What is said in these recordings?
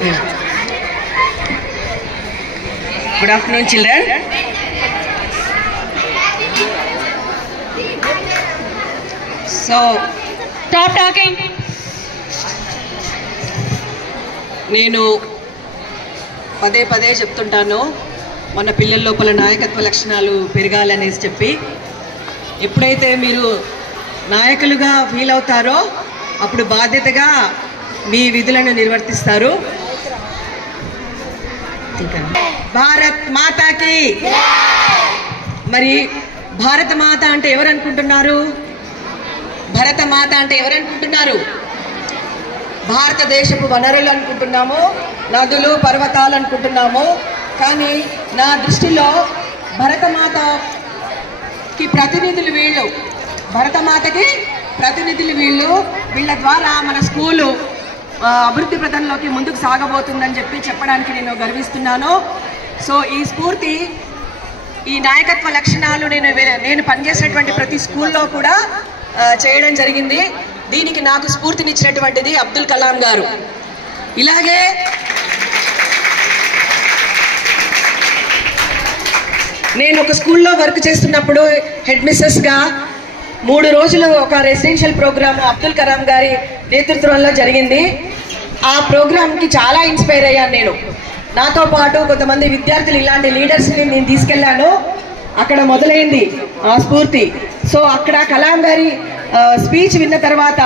Good afternoon, children. So, stop talking. నేను పదే చెప్తుంటాను మన పిల్లల లోపల నాయకత్వ లక్షణాలు పెరగాలనేసి చెప్పి ఎప్పుడైతే మీరు నాయకులుగా ఫీల్ అవుతారో అప్పుడు బాధ్యతగా మీ విధులను నిర్వర్తిస్తారు. భారత్ మాతాకి. మరి భారత మాత అంటే ఎవరు అనుకుంటున్నారు? భరత మాత అంటే ఎవరు అనుకుంటున్నారు? భారతదేశపు వనరులు అనుకుంటున్నాము, నదులు పర్వతాలు అనుకుంటున్నాము. కానీ నా దృష్టిలో భరతమాతకి ప్రతినిధులు వీళ్ళు. భరతమాతకి ప్రతినిధులు వీళ్ళు. వీళ్ళ ద్వారా మన స్కూలు అభివృద్ధి ప్రదంలోకి ముందుకు సాగబోతుందని చెప్పడానికి నేను గర్విస్తున్నాను. సో ఈ స్ఫూర్తి, ఈ నాయకత్వ లక్షణాలు నేను పనిచేసినటువంటి ప్రతి స్కూల్లో కూడా చేయడం జరిగింది. దీనికి నాకు స్ఫూర్తినిచ్చినటువంటిది అబ్దుల్ కలాం గారు. ఇలాగే నేను ఒక స్కూల్లో వర్క్ చేస్తున్నప్పుడు హెడ్ మిస్సెస్గా 3 రోజులు ఒక రెసిడెన్షియల్ ప్రోగ్రామ్ అబ్దుల్ కలాం గారి నేతృత్వంలో జరిగింది. ఆ ప్రోగ్రామ్కి చాలా ఇన్స్పైర్ అయ్యాను నేను. నాతో పాటు కొంతమంది విద్యార్థులు, ఇలాంటి లీడర్స్ని నేను తీసుకెళ్లాను. అక్కడ మొదలైంది ఆ స్ఫూర్తి. సో అక్కడ కలాం గారి స్పీచ్ విన్న తర్వాత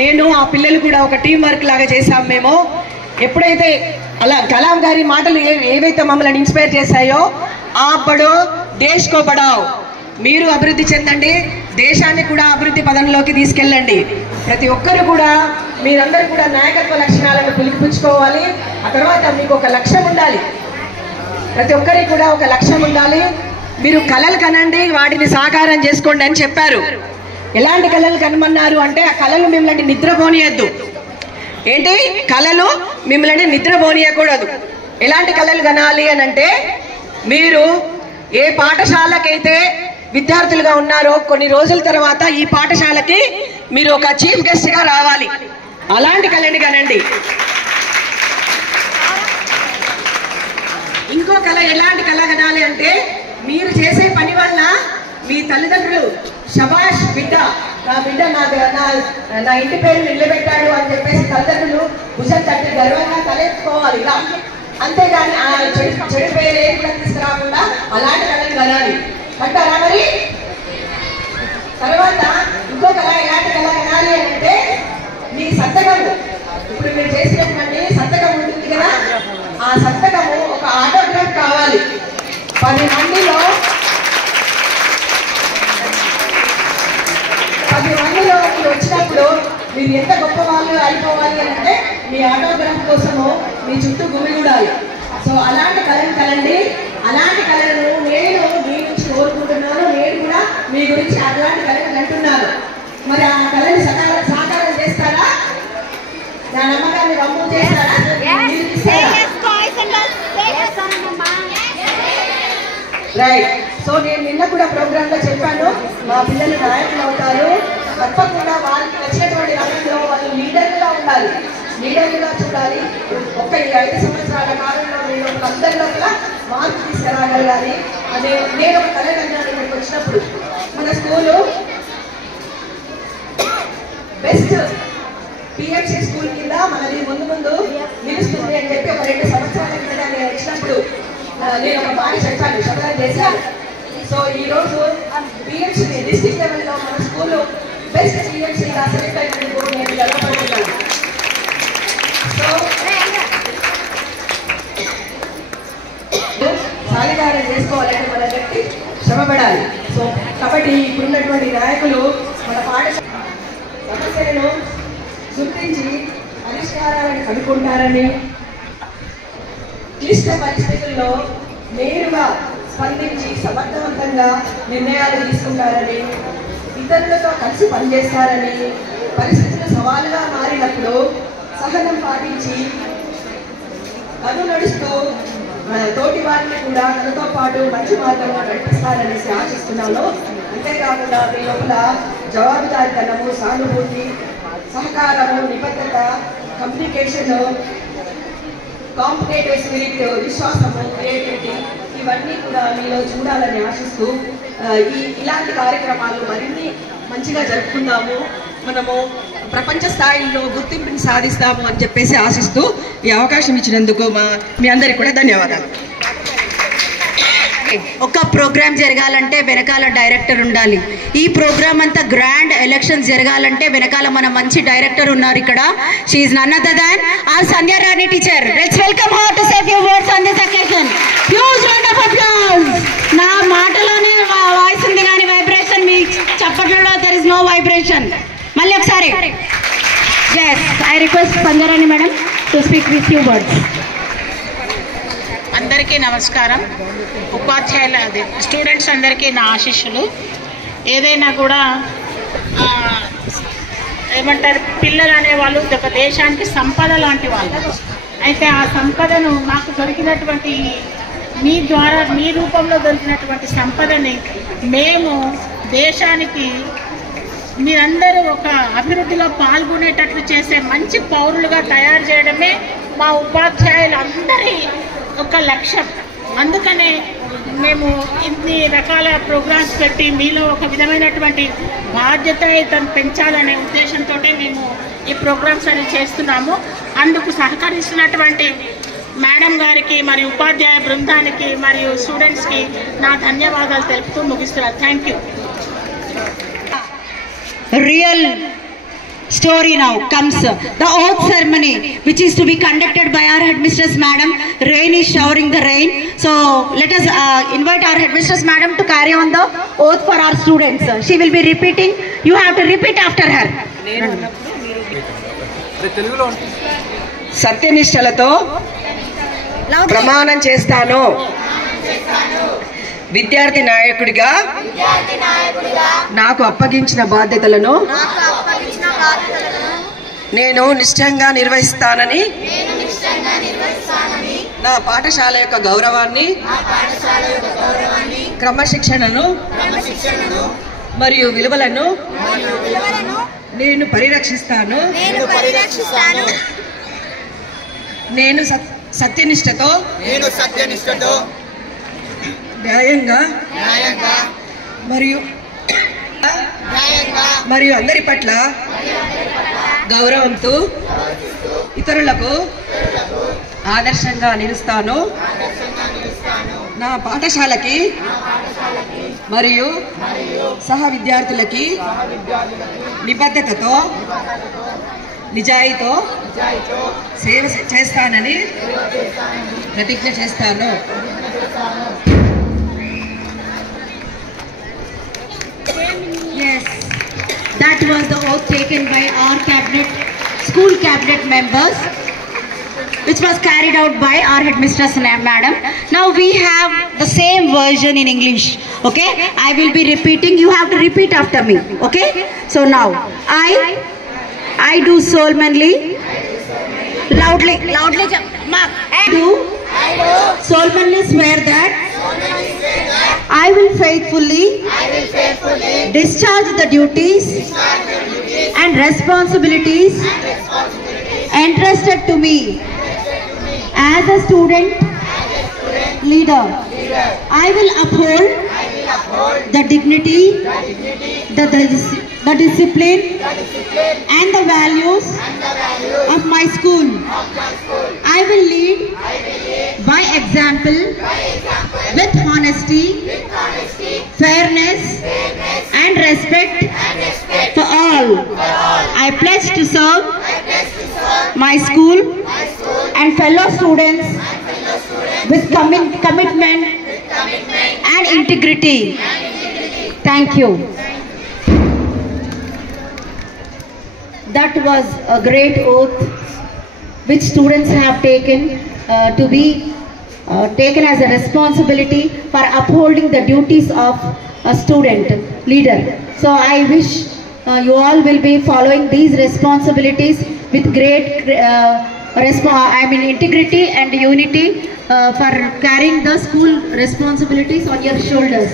నేను, ఆ పిల్లలు కూడా ఒక టీం వర్క్ లాగా చేశాం మేము. ఎప్పుడైతే అలా కలాం గారి మాటలు ఏవైతే మమ్మల్ని ఇన్స్పైర్ చేశాయో, ఆ బడో దేశ్ కో బడావ్, మీరు అభివృద్ధి చెందండి, దేశాన్ని కూడా అభివృద్ధి పదంలోకి తీసుకెళ్ళండి. ప్రతి ఒక్కరు కూడా, మీరందరూ కూడా నాయకత్వ లక్షణాలను పిలిపించుకోవాలి. ఆ తర్వాత మీకు ఒక లక్ష్యం ఉండాలి. ప్రతి ఒక్కరికి కూడా ఒక లక్ష్యం ఉండాలి. మీరు కలలు కనండి, వాటిని సాకారం చేసుకోండి అని చెప్పారు. ఎలాంటి కళలు కనమన్నారు అంటే, ఆ కళలు మిమ్మల్ని నిద్రపోనియద్దు. ఏంటి? కళలు మిమ్మల్ని నిద్రపోనియకూడదు. ఎలాంటి కళలు కనాలి అని అంటే, మీరు ఏ పాఠశాలకైతే విద్యార్థులుగా ఉన్నారో కొన్ని రోజుల తర్వాత ఈ పాఠశాలకి మీరు ఒక చీఫ్ గెస్ట్గా రావాలి. అలాంటి కళని కనండి. ఇంకో కళ, ఎలాంటి కళ కనాలి అంటే, మీరు చేసే పని వల్ల మీ తల్లిదండ్రులు శబాష్ బిడ్డ, నా బిడ్డ నా ఇంటి పేరు నిలబెట్టాడు అని చెప్పేసి తల్లిదండ్రులు భుజం తట్టి గర్వంగా తలెత్తుకోవాలి. ఇలా అంతేగాని ఆ చెడు పేరు ఏం కూడా తీసుకురాకుండా అలాంటి కళలు కనాలి. అంటారా మరి? తర్వాత ఇంకో కళ, ఎలాంటి కళ కనాలి అంటే, మీ సంతకము, ఇప్పుడు మీరు చేసినటువంటి సంతకం ఉంటుంది కదా, ఆ సంతకము ఒక ఆటోగ్రాఫ్ కావాలి. 10 మందిలో మీరు వచ్చినప్పుడు మీరు ఎంత గొప్ప వాళ్ళు అయిపోవాలి అంటే, మీ ఆటోగ్రాఫ్ కోసము మీ చుట్టూ గుమిగూడాలి. సో అలాంటి కళను కలండి. అలాంటి కళలను నేను మీ నుంచి కోరుకుంటున్నాను. నేను కూడా మీ గురించి అలాంటి కళను అంటున్నాను. మరి ఆ కళని సాకారం చేస్తారా? నా నమ్మకాన్ని వమ్ము చేస్తారా? రైట్. సో నేను నిన్న కూడా ప్రోగ్రామ్ లో చెప్పాను, మా పిల్లలు నాయకులు అవుతారు. తప్పకుండా వారికి నచ్చినటువంటి రంగంలో వాళ్ళు లీడర్గా ఉండాలి, లీడర్గా చూడాలి. ఒక 5 సంవత్సరాల కాలంలో నేను అందరిలో కూడా మార్పు తీసుకురాగలగాలి. అదే నేను ఒక కళ కన్నాను. ఇక్కడికి వచ్చినప్పుడు మన స్కూలు బెస్ట్ పిఎంసీ స్కూల్ కింద మనది ముందు నిలుస్తుంది అని చెప్పి ఒక 2 సంవత్సరాల కింద నేను వచ్చినప్పుడు నేను ఒక మాట చెప్పాను, శబ్దం చేశాను. సో ఈరోజు పిఎంసీ డిస్ట్రిక్ట్ లెవెల్లో మన స్కూలు బెస్ట్ పిఎంసీగా సెలెక్ట్ అయినందుకు నేను గర్వపడుతున్నాను. సో సాధికారం చేసుకోవాలంటే మన వ్యక్తి శ్రమపడాలి. సో కాబట్టి ఇప్పుడున్నటువంటి నాయకులు మన పాఠశాల సమస్యలను గుర్తించి పరిష్కారాలను కనుక్కుంటారని, క్లిష్ట పరిస్థితుల్లో నేరుగా స్పందించి సమర్థవంతంగా నిర్ణయాలు తీసుకుంటారని, ఇతరులతో కలిసి పనిచేస్తారని, పరిస్థితులు సవాలుగా మారినప్పుడు సహనం పాటించి నడుస్తూ తోటి వారిని కూడా తనతో పాటు మంచి మార్గంలో నడిపిస్తారనేసి ఆశిస్తున్నాను. అంతేకాకుండా మీ లోపల జవాబుదారీతనము, సానుభూతి, సహకారము, నిబద్ధత, కమ్యూనికేషన్ కాంపిటేటివ్ స్పిరిట్, విశ్వాసము, క్రియేటివిటీ ఇవన్నీ కూడా మీలో చూడాలని ఆశిస్తూ ఇలాంటి కార్యక్రమాలు మరిన్ని మంచిగా జరుపుకుందాము, మనము ప్రపంచ స్థాయిలో గుర్తింపుని సాధిస్తాము అని చెప్పేసి ఆశిస్తూ ఈ అవకాశం ఇచ్చినందుకు మీ అందరికీ కూడా ధన్యవాదాలు. ఒక ప్రోగ్రామ్ జరగాలంటే వెనకాల డైరెక్టర్ ఉండాలి. ఈ ప్రోగ్రామ్ అంతా గ్రాండ్ ఎలక్షన్స్ జరగాలంటే వెనకాల మన మంచి డైరెక్టర్ ఉన్నారు ఇక్కడ. She is none other than R Sandhya Rani teacher. Let's welcome her to say few words on this occasion. Huge round of applause. నా మాటలోనే వాయిస్ ఉంది కానీ వైబ్రేషన్, మీ చప్పట్లలో దర్ ఇస్ నో వైబ్రేషన్. మళ్ళీ ఒకసారి yes, I request Sandhya Rani madam to speak with few words. అందరికీ నమస్కారం. ఉపాధ్యాయుల స్టూడెంట్స్ అందరికీ నా ఆశీస్సులు. ఏదైనా కూడా ఏమంటారు, పిల్లలు అనేవాళ్ళు ఒక దేశానికి సంపద లాంటి వాళ్ళు. అయితే ఆ సంపదను నాకు దొరికినటువంటి మీ ద్వారా, మీ రూపంలో దొరికినటువంటి సంపదని మేము దేశానికి మీరందరూ ఒక అభివృద్ధిలో పాల్గొనేటట్లు చేసే మంచి పౌరులుగా తయారు చేయడమే మా ఉపాధ్యాయులందరి ఒక లక్ష్యం. అందుకనే మేము ఇన్ని రకాల ప్రోగ్రామ్స్ పెట్టి మీలో ఒక విధమైనటువంటి బాధ్యతను పెంచాలనే ఉద్దేశంతో మేము ఈ ప్రోగ్రామ్స్ అన్ని చేస్తున్నాము. అందుకు సహకరిస్తున్నటువంటి మేడం గారికి మరియు ఉపాధ్యాయ బృందానికి మరియు స్టూడెంట్స్కి నా ధన్యవాదాలు తెలుపుతూ ముగిస్తున్నాను. Thank you. Real story now comes the oath ceremony, which is to be conducted by our headmistress madam. Rain is showering the rain, so let us invite our headmistress madam to carry on the oath for our students. She will be repeating. You have to repeat after her. సత్యనిష్టలతో ప్రమాణం చేస్తాను. విద్యార్థి నాయకుడిగా నాకు అప్పగించిన బాధ్యతలను నేను నిష్ఠంగా నిర్వహిస్తానని, నా పాఠశాల యొక్క గౌరవాన్ని, క్రమశిక్షణను మరియు విలువలను నేను పరిరక్షిస్తాను. నేను సత్యనిష్టతో న్యాయంగా మరియు అందరి పట్ల గౌరవంతో ఇతరులకు ఆదర్శంగా నిలుస్తాను. నా పాఠశాలకి మరియు సహ విద్యార్థులకి నిబద్ధతతో, నిజాయితీతో సేవ చేస్తానని ప్రతిజ్ఞ చేస్తాను. Yes, that was the oath taken by our cabinet, school cabinet members, which was carried out by our headmistress madam. Now we have the same version in English. Okay, I will be repeating. You have to repeat after me. Okay, so now I do solemnly, loudly, mark. I do solemnly swear that I will faithfully discharge the duties and responsibilities entrusted to me as a student leader. I will uphold the dignity, the discipline and the values of my school. I will lead by example with honesty, fairness and respect for all. I pledge to serve my school and fellow students with commitment and integrity. Thank you. That was a great oath which students have taken to be taken as a responsibility for upholding the duties of a student leader. So I wish you all will be following these responsibilities with great integrity and unity for carrying the school responsibilities on your shoulders.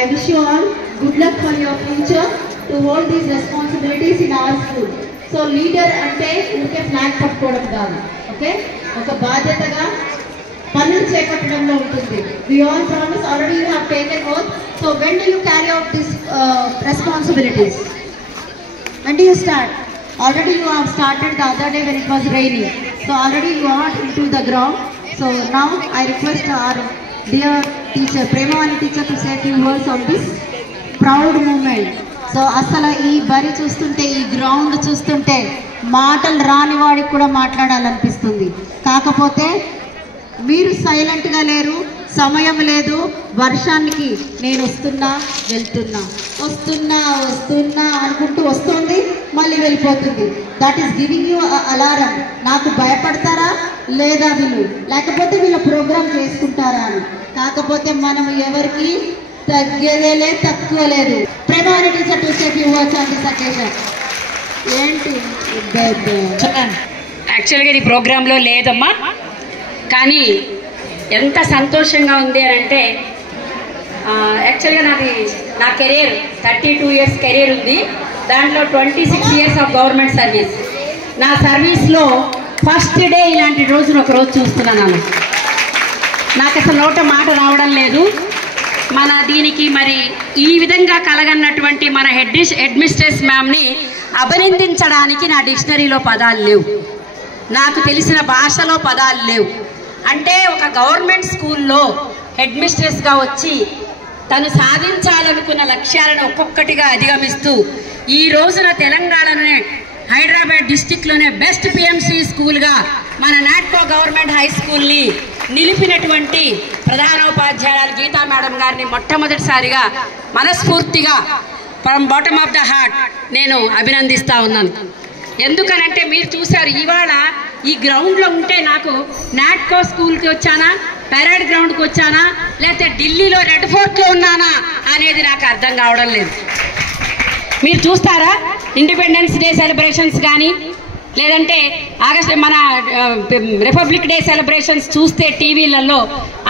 I wish you all good luck for your future to hold these responsibilities in our school. So leader ante unke flag pattukodam kaadu. Okay. ఒక బాధ్యతగా పనులు చేపట్టడంలో ఉంటుంది. We all promise, already you have taken oath. So when do you carry out these responsibilities? When do you start? Already you have started the other day when it was raining. So already you are into the ground. So now I request our dear teacher, Premavani teacher, to say a few words on this proud moment. So అసలు ఈ బరి చూస్తుంటే, ఈ ground చూస్తుంటే మాటలు రాని వాడికి కూడా మాట్లాడాలనిపిస్తుంది. కాకపోతే మీరు సైలెంట్గా లేరు, సమయం లేదు. వర్షానికి నేను వస్తున్నా వెళ్తున్నా, వస్తున్నా వస్తున్నా అనుకుంటూ వస్తుంది, మళ్ళీ వెళ్ళిపోతుంది. That is giving you alarm. నాకు భయపడతారా లేదా వీళ్ళు, లేకపోతే వీళ్ళ ప్రోగ్రామ్ చేసుకుంటారా అని. కాకపోతే మనం ఎవరికి తగ్గేదేలే, తక్కువ లేదు. Premavani teacher to say few words on this occasion. ఏంటి యాక్చువల్గా ఇది ప్రోగ్రాంలో లేదమ్మా, కానీ ఎంత సంతోషంగా ఉంది అని అంటే, యాక్చువల్గా నా కెరీర్ 32 years కెరీర్ ఉంది. దాంట్లో 26 years ఆఫ్ గవర్నమెంట్ సర్వీస్. నా సర్వీస్లో ఫస్ట్ డే ఇలాంటి రోజును ఒకరోజు చూస్తున్నాను. నాకు అసలు నోట మాట రావడం లేదు. మన దీనికి మరి ఈ విధంగా కలగన్నటువంటి మన హెడ్ మిస్ట్రెస్ మ్యామ్ని అభినందించడానికి నా డిక్షనరీలో పదాలు లేవు, నాకు తెలిసిన భాషలో పదాలు లేవు. అంటే ఒక గవర్నమెంట్ స్కూల్లో హెడ్ మిస్ట్రెస్గా వచ్చి తను సాధించాలనుకున్న లక్ష్యాలను ఒక్కొక్కటిగా అధిగమిస్తూ ఈ రోజున తెలంగాణలోనే హైదరాబాద్ డిస్టిక్లోనే బెస్ట్ పిఎంసి స్కూల్గా మన నాట్కో గవర్నమెంట్ హై స్కూల్ని నిలిపినటువంటి ప్రధానోపాధ్యాయురాలు గీతా మేడం గారిని మొట్టమొదటిసారిగా మనస్ఫూర్తిగా from bottom of the heart నేను అభినందిస్తూ ఉన్నాను. ఎందుకనంటే మీరు చూశారు, ఇవాళ ఈ గ్రౌండ్లో ఉంటే నాకు నాట్కో స్కూల్కి వచ్చానా, పెరేడ్ గ్రౌండ్కి వచ్చానా, లేకపోతే ఢిల్లీలో రెడ్ ఫోర్ట్లో ఉన్నానా అనేది నాకు అర్థం కావడం లేదు. మీరు చూస్తారా ఇండిపెండెన్స్ డే సెలబ్రేషన్స్ కానీ, లేదంటే మన రిపబ్లిక్ డే సెలబ్రేషన్స్ చూస్తే టీవీలలో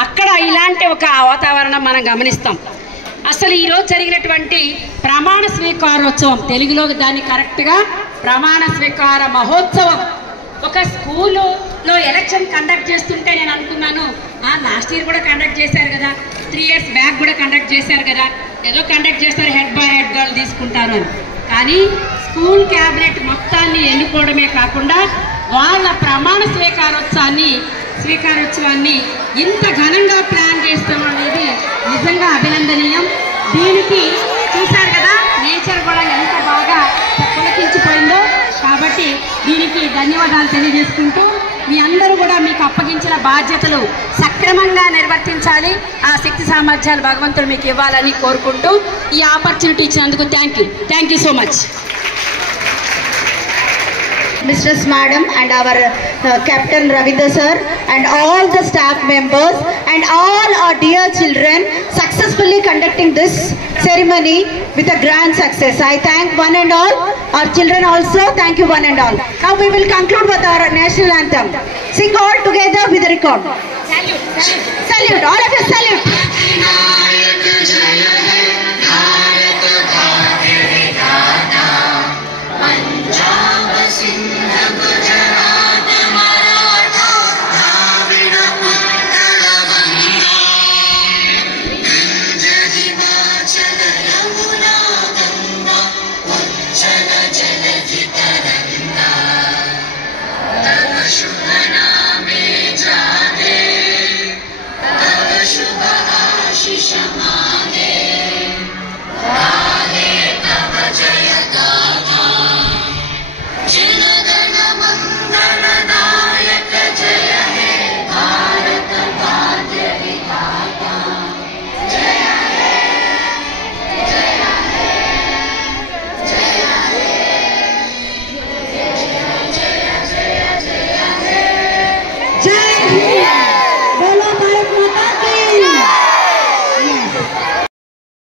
అక్కడ ఇలాంటి ఒక వాతావరణం మనం గమనిస్తాం. అసలు ఈరోజు జరిగినటువంటి ప్రమాణ స్వీకారోత్సవం, తెలుగులో దాన్ని కరెక్ట్గా ప్రమాణ స్వీకార మహోత్సవం, ఒక స్కూలులో ఎలక్షన్ కండక్ట్ చేస్తుంటే నేను అనుకున్నాను, లాస్ట్ ఇయర్ కూడా కండక్ట్ చేశారు కదా, 3 years బ్యాక్ కూడా కండక్ట్ చేశారు కదా, ఏదో కండక్ట్ చేస్తారు, హెడ్ బాయ్ హెడ్ గర్ల్ తీసుకుంటారు అని. కానీ స్కూల్ క్యాబినెట్ మొత్తాన్ని ఎన్నుకోవడమే కాకుండా వాళ్ళ ప్రమాణ స్వీకారోత్సవాన్ని ఇంత ఘనంగా ప్లాన్ చేస్తాం అనేది నిజంగా అభినందనీయం. దీనికి చూశారు కదా నేచర్ కూడా ఎంత బాగా పులకించిపోయిందో. కాబట్టి దీనికి ధన్యవాదాలు తెలియజేసుకుంటూ మీ అందరూ కూడా మీకు అప్పగించిన బాధ్యతలు సక్రమంగా నిర్వర్తించాలి. ఆ శక్తి సామర్థ్యాలు భగవంతుడు మీకు ఇవ్వాలని కోరుకుంటూ ఈ ఆపర్చునిటీ ఇచ్చినందుకు thank you so much. Mistress Madam and our Captain Ravindra sir and all the staff members and all our dear children successfully conducting this ceremony with a grand success. I thank one and all. Our children also thank you one and all. Now we will conclude with our national anthem. Sing all together with the record. Salute. Salute. All of you salute.